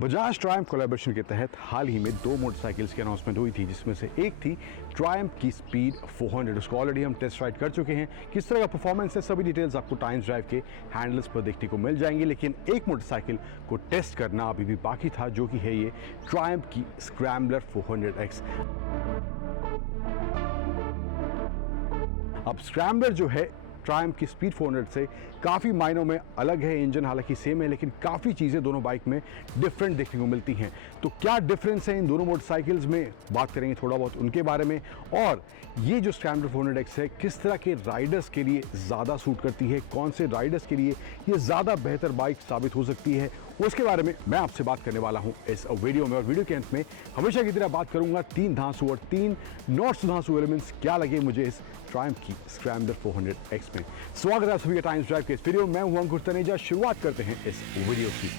Bajaj Triumph collaboration के तहत हाल ही में दो मोटरसाइकिल्स की अनाउंसमेंट हुई थी, जिसमें से एक थी ट्रायम्फ की स्पीड 400। उसको ऑलरेडी हम टेस्ट राइड कर चुके हैं। किस तरह का परफॉर्मेंस है, सभी डिटेल्स आपको टाइम्स ड्राइव के हैंडल्स पर देखने को मिल जाएंगी। लेकिन एक मोटरसाइकिल को टेस्ट करना अभी भी बाकी था, जो कि है ये ट्रायम्फ की स्क्रैम्बलर 400X। अब स्क्रैम्बलर जो है ट्रायम्फ की स्पीड 400 से काफ़ी मायनों में अलग है। इंजन हालांकि सेम है, लेकिन काफ़ी चीज़ें दोनों बाइक में डिफरेंट देखने को मिलती हैं। तो क्या डिफरेंस है इन दोनों मोटरसाइकिल्स में, बात करेंगे थोड़ा बहुत उनके बारे में। और ये जो स्क्रैम्बलर 400X है, किस तरह के राइडर्स के लिए ज़्यादा सूट करती है, कौन से राइडर्स के लिए ये ज़्यादा बेहतर बाइक साबित हो सकती है, उसके बारे में मैं आपसे बात करने वाला हूं इस वीडियो में। और वीडियो के अंत में हमेशा की तरह बात करूंगा 3 धांसू और 3 नॉट सुधांसू एलिमेंट्स क्या लगे मुझे इस ट्रायम्फ की स्क्रैम्बलर 400X में। स्वागत है सभी का टाइम्स ड्राइव के इस वीडियो में। मैं हूं अंकुर तनेजा। शुरुआत करते हैं इस वीडियो की।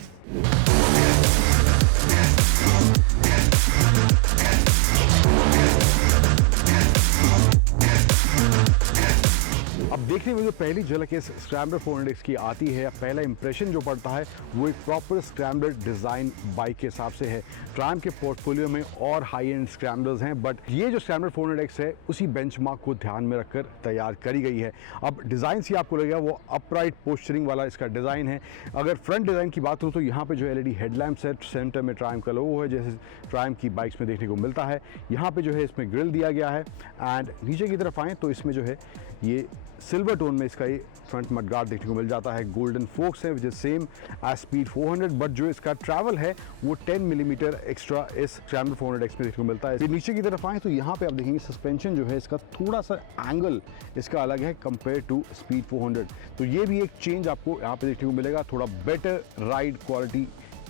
अब देखने में जो पहली झलक इस स्क्रैम्बलर 400X की आती है, पहला इंप्रेशन जो पड़ता है वो एक प्रॉपर स्क्रैम्बलर डिज़ाइन बाइक के हिसाब से है। ट्रायम्फ के पोर्टफोलियो में और हाई एंड स्क्रैम्बलर्स हैं, बट ये जो स्क्रैम्बलर 400X है उसी बेंचमार्क को ध्यान में रखकर तैयार करी गई है। अब डिज़ाइन से आपको लगेगा वो अपराइट पोस्चरिंग वाला इसका डिज़ाइन है। अगर फ्रंट डिज़ाइन की बात करूँ तो यहाँ पे जो LED हेडलैम्प्स है, सेंटर में ट्रायम्फ का लोगो है, जैसे ट्रायम्फ की बाइक्स में देखने को मिलता है। यहाँ पे जो है इसमें ग्रिल दिया गया है। एंड नीचे की तरफ आएँ तो इसमें जो है ये सिल्वर टोन में इसका ये फ्रंट मडगार्ड देखने को मिल जाता है। गोल्डन फोक्स है which is same as speed 400, but जो इसका ट्रैवल है वो 10 मिलीमीटर एक्स्ट्रा इस स्क्रैम्बलर 400X में देखने को मिलता है। नीचे की तरफ आए तो यहाँ पे आप देखेंगे सस्पेंशन जो है इसका थोड़ा सा एंगल इसका अलग है कंपेयर टू स्पीड 400। तो ये भी एक चेंज आपको यहाँ पे देखने को मिलेगा। थोड़ा बेटर राइड क्वालिटी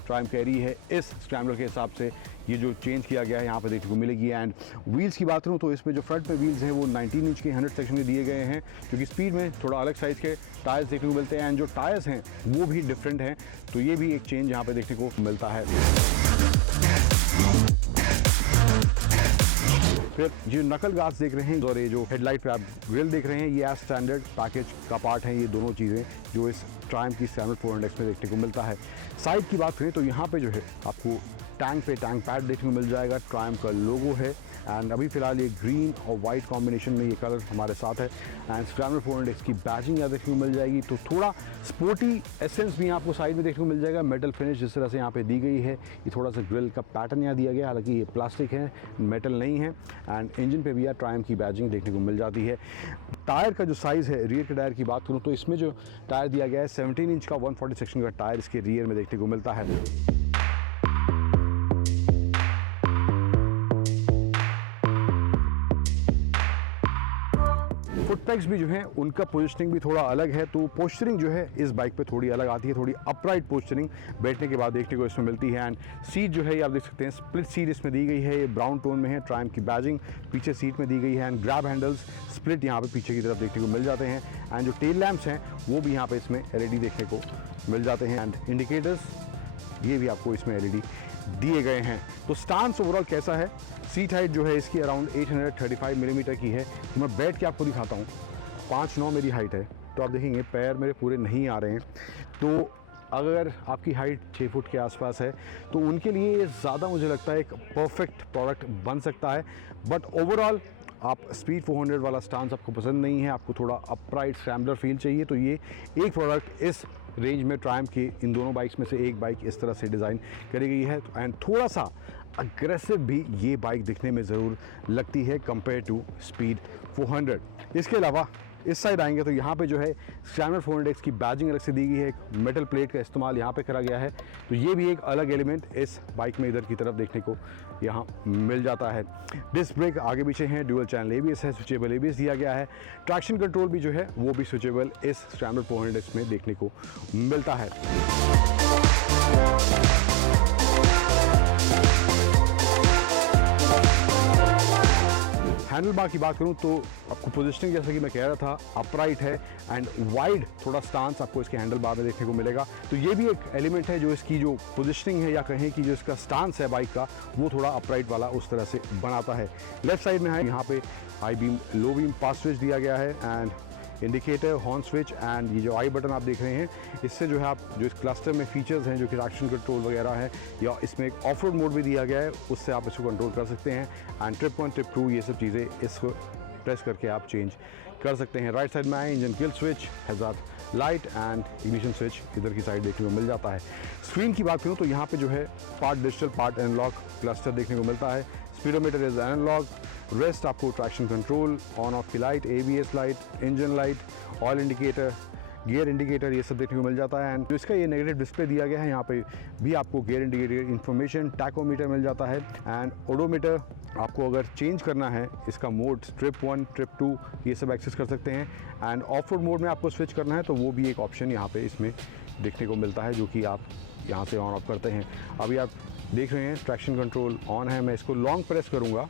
ट्रायम्फ कह रही है इस स्क्रैम्बलर के हिसाब से। ये जो चेंज किया गया है यहाँ पे देखने को मिलेगी। एंड व्हील्स की बात करूँ तो इसमें जो फ्रंट में व्हील्स हैं वो 19 इंच के 100 सेक्शन के दिए गए हैं, क्योंकि स्पीड में थोड़ा अलग साइज़ के टायर्स देखने को मिलते हैं। एंड जो टायर्स हैं वो भी डिफरेंट हैं, तो ये भी एक चेंज यहाँ पे देखने को मिलता है। फिर जो नकल गार्ड्स देख रहे हैं और ये जो हेडलाइट पे आप ग्रिल देख रहे हैं, ये एज स्टैंडर्ड पैकेज का पार्ट है। ये दोनों चीज़ें जो इस ट्रायम्फ की स्क्रैम्बलर 400X में देखने को मिलता है। साइड की बात करें तो यहाँ पे जो है आपको टैंक पे टैंक पैड देखने को मिल जाएगा। ट्रायम्फ का लोगो है। एंड अभी फिलहाल ये ग्रीन और वाइट कॉम्बिनेशन में ये कलर हमारे साथ है। एंड स्क्रैम्बलर 400X की बैजिंग यहाँ देखने को मिल जाएगी, तो थोड़ा स्पोर्टी एसेंस भी आपको साइड में देखने को मिल जाएगा। मेटल फिनिश जिस तरह से यहाँ पे दी गई है, ये थोड़ा सा ग्रिल का पैटर्न यहाँ दिया गया, हालांकि ये प्लास्टिक है, मेटल नहीं है। एंड इंजन पे भी यार ट्रायम्फ की बैजिंग देखने को मिल जाती है। टायर का जो साइज़ है, रियर के टायर की बात करूँ तो इसमें जो टायर दिया गया है 17 इंच का 140 सेक्शन का टायर इसके रियर में देखने को मिलता है। फुटपेग्स भी जो है उनका पोजिशनिंग भी थोड़ा अलग है, तो पोस्चरिंग जो है इस बाइक पे थोड़ी अलग आती है। थोड़ी अपराइट पोस्चरिंग बैठने के बाद देखने को इसमें मिलती है। एंड सीट जो है ये आप देख सकते हैं स्प्लिट सीट इसमें दी गई है, ये ब्राउन टोन में है। ट्रायम्फ की बैजिंग पीछे सीट में दी गई है। एंड ग्रैब हैंडल्स स्प्लिट यहाँ पे पीछे की तरफ देखने को मिल जाते हैं। एंड जो टेल लैम्प्स हैं वो भी यहाँ पे इसमें LED देखने को मिल जाते हैं। एंड इंडिकेटर्स ये भी आपको इसमें LED दिए गए हैं। तो स्टांस ओवरऑल कैसा है? सीट हाइट जो है इसकी अराउंड 835 मिलीमीटर की है। तो मैं बैठ के आपको दिखाता हूँ। 5'9" मेरी हाइट है, तो आप देखेंगे पैर मेरे पूरे नहीं आ रहे हैं। तो अगर आपकी हाइट 6 फुट के आसपास है तो उनके लिए ये ज़्यादा मुझे लगता है एक परफेक्ट प्रोडक्ट बन सकता है। बट ओवरऑल आप स्पीड 400 वाला स्टांस आपको पसंद नहीं है, आपको थोड़ा अपराइट स्क्रैम्बलर फील चाहिए, तो ये एक प्रोडक्ट इस रेंज में ट्रायम्फ की इन दोनों बाइक्स में से एक बाइक इस तरह से डिज़ाइन करी गई है। एंड थोड़ा सा अग्रेसिव भी ये बाइक दिखने में ज़रूर लगती है कंपेयर टू स्पीड 400। इसके अलावा इस साइड आएंगे तो यहाँ पे जो है स्क्रैम्बलर 400X की बैजिंग अलग से दी गई है। एक मेटल प्लेट का इस्तेमाल यहाँ पे करा गया है, तो ये भी एक अलग एलिमेंट इस बाइक में इधर की तरफ देखने को यहाँ मिल जाता है। डिस्क ब्रेक आगे पीछे हैं, ड्यूअल चैनल ABS है, स्विचेबल ABS दिया गया है। ट्रैक्शन कंट्रोल भी जो है वो भी स्विचेबल इस स्क्रैम्बलर 400X में देखने को मिलता है। हैंडल बार की बात करूं तो आपको पोजीशनिंग जैसा कि मैं कह रहा था अपराइट है। एंड वाइड थोड़ा स्टांस आपको इसके हैंडल बार में देखने को मिलेगा, तो ये भी एक एलिमेंट है जो इसकी जो पोजीशनिंग है या कहें कि जो इसका स्टांस है बाइक का वो थोड़ा अपराइट वाला उस तरह से बनाता है। लेफ्ट साइड में है यहाँ पे हाई बीम लो बीम पास स्विच दिया गया है। And indicator, horn switch and ये जो आई बटन आप देख रहे हैं, इससे जो है आप जो इस क्लस्टर में फीचर्स हैं जो कि ट्रैक्शन कंट्रोल वगैरह है, या इसमें एक ऑफ रोड मोड भी दिया गया है, उससे आप इसको कंट्रोल कर सकते हैं। एंड ट्रिप 1 ट्रिप 2 ये सब चीज़ें इसको प्रेस करके आप चेंज कर सकते हैं। राइट साइड में आए, engine kill switch, hazard light and ignition switch इधर की साइड देखने को मिल जाता है। स्क्रीन की बात करूँ तो यहाँ पे जो है part digital part analogue cluster देखने को मिलता है। स्पीडोमीटर इज एनालॉग, रेस्ट आपको ट्रैक्शन कंट्रोल, ऑन ऑफ की light, ABS light, engine light, oil indicator, gear indicator, ये सब देखने को मिल जाता है। एंड जो इसका ये नेगेटिव डिस्प्ले दिया गया है, यहाँ पे भी आपको गियर इंडिकेटर इन्फॉर्मेशन, टैकोमीटर मिल जाता है एंड ओडोमीटर। आपको अगर चेंज करना है इसका मोड, ट्रिप 1 ट्रिप 2 ये सब एक्सेस कर सकते हैं। एंड ऑफ रोड मोड में आपको स्विच करना है तो वो भी एक ऑप्शन यहाँ पे इसमें देखने को मिलता है, जो कि आप यहाँ से ऑन ऑफ करते हैं। अभी आप देख रहे हैं ट्रैक्शन कंट्रोल ऑन है, मैं इसको लॉन्ग प्रेस करूँगा,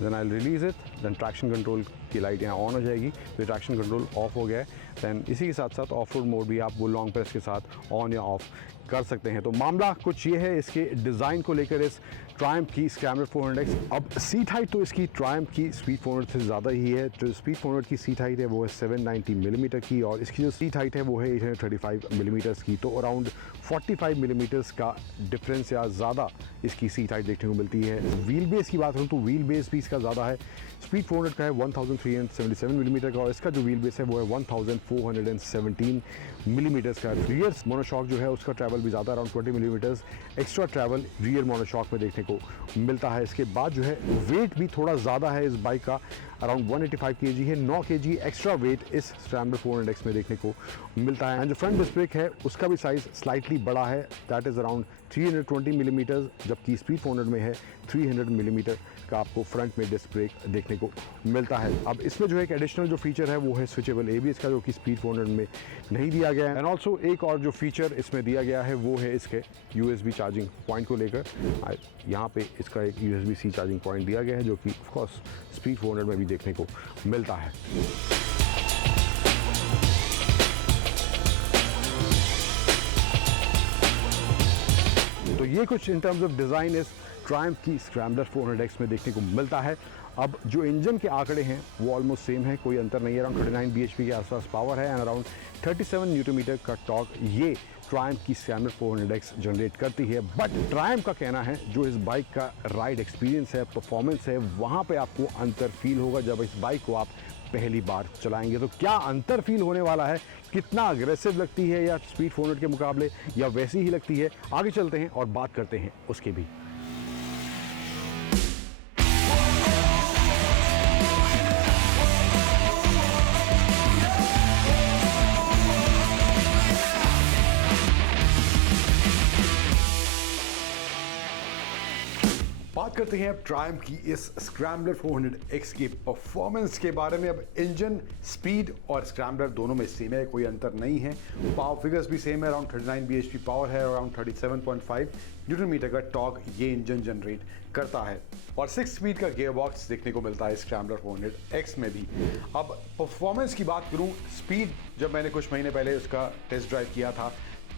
then I release it, then traction control की लाइट यहाँ ऑन हो जाएगी, तो ट्रैक्शन कंट्रोल ऑफ हो गया है। दैन इसी के साथ साथ ऑफ रोड मोड भी आप वो लॉन्ग प्रेस के साथ ऑन या ऑफ कर सकते हैं। तो मामला कुछ ये है इसके डिज़ाइन को लेकर इस ट्रायम्फ की स्क्रैम्बलर 400X। अब सीट हाइट तो इसकी ट्रायम्फ की स्पीड 400 से ज़्यादा ही है। जो स्पीड 400 की सीट हाइट है वो है 790 मिलीमीटर की, और इसकी जो सीट हाइट है वो है 835 मिलीमीटर्स की। तो अराउंड 45 मिलीमीटर्स का डिफरेंस या ज़्यादा इसकी सीट हाइट देखने को मिलती है। व्हील बेस की बात करूँ तो व्हील बेस भी इसका ज़्यादा है। स्पीड 400 का है 1377 मिलीमीटर का, और इसका जो व्हील बेस है वो है 1417 मिलीमीटर्स का। रियर मोनोशॉक जो है उसका ट्रैवल भी ज़्यादा, around 20 millimetres extra travel rear monoshock में देखने को मिलता है। इसके बाद जो है वेट भी थोड़ा ज़्यादा है इस बाइक का, अराउंड 185 kg है। 9 kg एक्स्ट्रा वेट इस स्क्रैम्बलर 400X में देखने को मिलता है। एंड जो फ्रंट डिस्क ब्रेक है उसका भी साइज़ स्लाइटली बड़ा है, दैट इज़ अराउंड 320 मिलीमीटर, जबकि स्पीड 400 में है 300 मिलीमीटर का आपको फ्रंट में डिस्क ब्रेक देखने को मिलता है। अब इसमें जो एक एडिशनल जो फीचर है वो है स्विचेबल ABS का, जो कि स्पीड 400 में नहीं दिया गया है। एंड ऑल्सो एक और जो फीचर इसमें दिया गया है वो है इसके USB चार्जिंग पॉइंट को लेकर। यहाँ पे इसका एक USB-C चार्जिंग पॉइंट दिया गया है, जो कि ऑफकोर्स स्पीड 400 में भी देखने को मिलता है। तो ये कुछ इन टर्म्स ऑफ डिज़ाइन इस ट्रायम्फ की स्क्रैम्बलर 400X में देखने को मिलता है। अब जो इंजन के आंकड़े हैं वो ऑलमोस्ट सेम है, कोई अंतर नहीं है। अराउंड 39 bhp के आसपास पावर है एंड अराउंड 37 न्यूटन मीटर का टॉर्क ये ट्रायम्फ की स्क्रैम्बलर 400X जनरेट करती है। बट ट्रायम्फ का कहना है जो इस बाइक का राइड एक्सपीरियंस है, परफॉर्मेंस है, वहाँ पे आपको अंतर फील होगा जब इस बाइक को आप पहली बार चलाएंगे। तो क्या अंतर फील होने वाला है, कितना अग्रेसिव लगती है या स्पीड 400 के मुकाबले, या वैसी ही लगती है, आगे चलते हैं और बात करते हैं उसके भी। बात करते हैं अब ट्रायम्फ की इस स्क्रैम्बलर 400X की परफॉर्मेंस के बारे में। अब इंजन स्पीड और स्क्रैम्बलर दोनों में सेम है, कोई अंतर नहीं है। पावर फिगर्स भी सेम है, अराउंड 39 bhp पावर है, अराउंड 37.5 न्यूटन मीटर का टॉर्क ये इंजन जनरेट करता है, और 6 स्पीड का गियर बॉक्स देखने को मिलता है स्क्रैम्बलर 400X में भी। अब परफॉर्मेंस की बात करूँ, स्पीड जब मैंने कुछ महीने पहले उसका टेस्ट ड्राइव किया था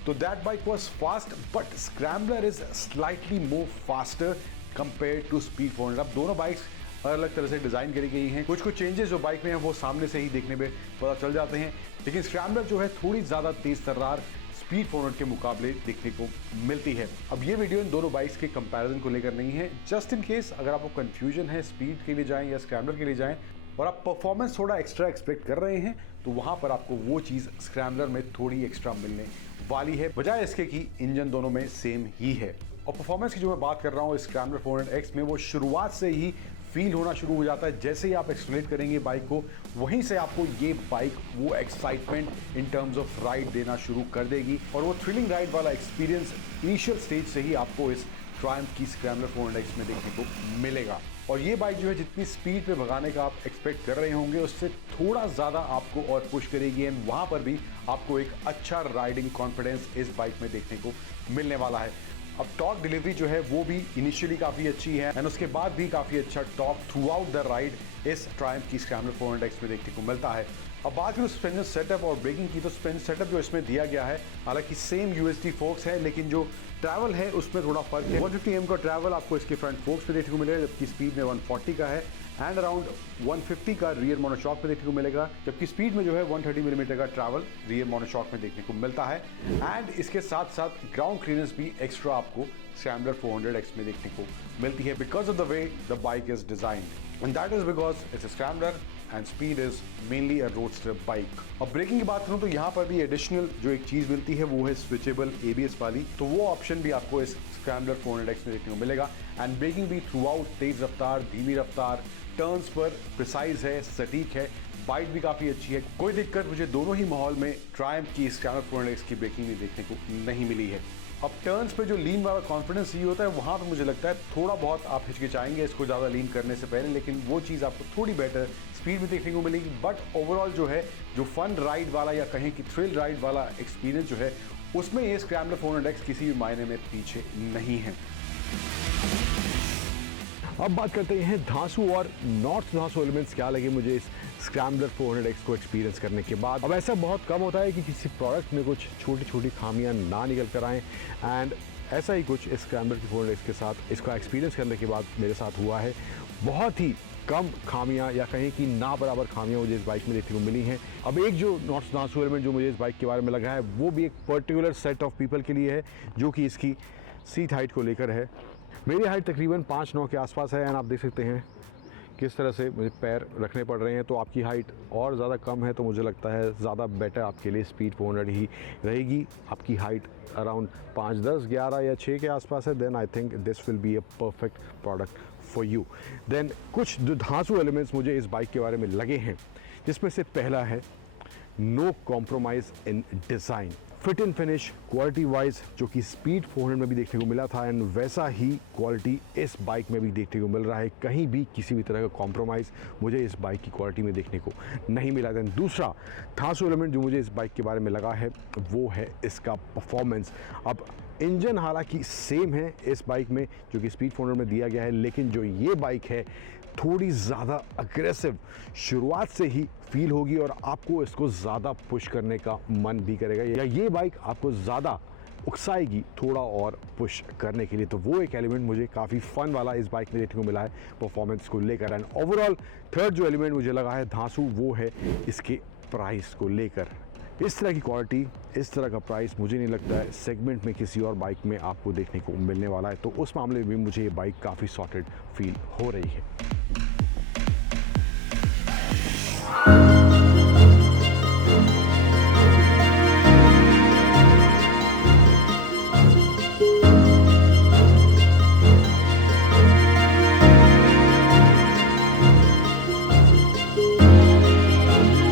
तो that bike was fast, but scrambler is slightly more faster compare to speed 400। अब दोनों बाइक्स अलग अलग तरह से डिज़ाइन करी गई हैं, कुछ चेंजेस जो बाइक में हैं वो सामने से ही देखने में पता चल जाते हैं, लेकिन स्क्रैम्बलर जो है थोड़ी ज़्यादा तेज़ तर्रार स्पीड 400 के मुकाबले देखने को मिलती है। अब ये वीडियो इन दोनों बाइक्स के कंपैरिजन को लेकर नहीं है, जस्ट इन केस अगर आपको कन्फ्यूजन है स्पीड के लिए जाएँ या स्क्रैम्बलर के लिए जाएँ और आप परफॉर्मेंस थोड़ा एक्स्ट्रा एक्सपेक्ट कर रहे हैं, तो वहाँ पर आपको वो चीज़ स्क्रैम्बलर में थोड़ी एक्स्ट्रा मिलने वाली है, बजाय इसके कि इंजन दोनों में सेम ही है। और परफॉर्मेंस की जो मैं बात कर रहा हूँ स्क्रैम्बलर 400X में, वो शुरुआत से ही फील होना शुरू हो जाता है। जैसे ही आप एक्सप्लेन करेंगे बाइक को, वहीं से आपको ये बाइक वो excitement in terms of ride देना शुरू कर देगी, और वो थ्रिलिंग राइड वाला एक्सपीरियंस इनिशियल स्टेज से ही आपको इस ट्रायम्फ की स्क्रैम्बलर 400X में देखने को मिलेगा। और ये बाइक जो है जितनी स्पीड पे भगाने का आप एक्सपेक्ट कर रहे होंगे उससे थोड़ा ज़्यादा आपको और पुश करेगी, एंड वहाँ पर भी आपको एक अच्छा राइडिंग कॉन्फिडेंस इस बाइक में देखने को मिलने वाला है। अब टॉर्क डिलीवरी जो है वो भी इनिशियली काफ़ी अच्छी है, एंड उसके बाद भी काफ़ी अच्छा torque through out the ride इस ट्रायम्फ की स्क्रैम्बलर 400X में देखने को मिलता है। अब बात करूँ सस्पेंशन सेटअप और ब्रेकिंग की, तो सस्पेंशन सेटअप जो इसमें दिया गया है हालांकि सेम USD फोक्स है, लेकिन जो ट्रैवल है उसमें थोड़ा फर्क है। 150 mm का ट्रैवल आपको इसके फ्रंट फोक्स पे देखने को मिलेगा, जबकि स्पीड में 140 का है, एंड अराउंड 150 का रियर मोनोशॉक में देखने को मिलेगा, जबकि स्पीड में जो है 130 मिलीमीटर का ट्रैवल रियर मोनोशॉक में देखने को मिलता है। एंड इसके साथ साथ ग्राउंड क्लियरेंस भी एक्स्ट्रा आपको स्क्रैम्बलर 400X में देखने को मिलती है, because of the way the bike is designed, and that is because it's a scrambler and speed is mainly a roadster bike. अब ब्रेकिंग की बात करूं तो यहाँ पर भी एडिशनल जो एक चीज मिलती है वो है स्विचेबल ABS वाली, तो वो ऑप्शन भी आपको इस स्क्रैम्बलर 400X में देखने को मिलेगा। एंड ब्रेकिंग भी थ्रू आउट तेज रफ्तार, धीमी रफ्तार, टर्न्स पर प्रिसाइज है, सटीक है, बाइट भी काफ़ी अच्छी है। कोई दिक्कत मुझे दोनों ही माहौल में ट्रायम्फ की स्क्रैम्बलर 400X की ब्रेकिंग में देखने को नहीं मिली है। अब टर्न्स पे जो लीन वाला कॉन्फिडेंस चाहिए होता है वहाँ पे मुझे लगता है थोड़ा बहुत आप हिचकिचाएंगे इसको ज़्यादा लीन करने से पहले, लेकिन वो चीज़ आपको थोड़ी बेटर स्पीड में देखने को मिलेगी। बट ओवरऑल जो है, जो फन राइड वाला या कहें कि थ्रिल राइड वाला एक्सपीरियंस जो है, उसमें ये स्क्रैम्बलर 400X किसी भी मायने में पीछे नहीं है। अब बात करते हैं धांसू और नॉर्थ धांसू एलिमेंट्स क्या लगे मुझे इस स्क्रैम्बलर 400X को एक्सपीरियंस करने के बाद। अब ऐसा बहुत कम होता है कि किसी प्रोडक्ट में कुछ छोटी छोटी खामियां ना निकल कर आएँ, एंड ऐसा ही कुछ इस स्क्रैम्बलर 400X के साथ इसका एक्सपीरियंस करने के बाद मेरे साथ हुआ है। बहुत ही कम खामियां या कहें कि ना बराबर खामियां मुझे इस बाइक में देखने को मिली हैं। अब एक जो नॉर्थ धांसू एलिमेंट जो मुझे इस बाइक के बारे में लगा है वो भी एक पर्टिकुलर सेट ऑफ पीपल के लिए है, जो कि इसकी सीट हाइट को लेकर है। मेरी हाइट तकरीबन 5'9" के आसपास है, एंड आप देख सकते हैं किस तरह से मुझे पैर रखने पड़ रहे हैं। तो आपकी हाइट और ज़्यादा कम है तो मुझे लगता है ज़्यादा बेटर आपके लिए स्पीड 400 ही रहेगी। आपकी हाइट अराउंड 5, 10, 11 या 6 के आसपास है, then I think this will be a perfect product for you. Then कुछ जो धांसू एलिमेंट्स मुझे इस बाइक के बारे में लगे हैं, जिसमें से पहला है no compromise in design. Fit and finish quality wise जो कि स्पीड 400 में भी देखने को मिला था, एंड वैसा ही क्वालिटी इस बाइक में भी देखने को मिल रहा है। कहीं भी किसी भी तरह का कॉम्प्रोमाइज़ मुझे इस बाइक की क्वालिटी में देखने को नहीं मिला। दैन दूसरा धांसू एलिमेंट जो मुझे इस बाइक के बारे में लगा है वो है इसका परफॉर्मेंस। अब इंजन हालांकि सेम है इस बाइक में जो कि स्पीड 400 में दिया गया है, लेकिन जो ये बाइक है थोड़ी ज़्यादा अग्रेसिव शुरुआत से ही फील होगी और आपको इसको ज़्यादा पुश करने का मन भी करेगा, या ये बाइक आपको ज़्यादा उकसाएगी थोड़ा और पुश करने के लिए। तो वो एक एलिमेंट मुझे काफ़ी फ़न वाला इस बाइक में देखने को मिला है परफॉर्मेंस को लेकर। एंड ओवरऑल थर्ड जो एलिमेंट मुझे लगा है धांसू वो है इसके प्राइस को लेकर। इस तरह की क्वालिटी, इस तरह का प्राइस मुझे नहीं लगता है सेगमेंट में किसी और बाइक में आपको देखने को मिलने वाला है। तो उस मामले में मुझे ये बाइक काफ़ी सॉर्टेड फील हो रही है।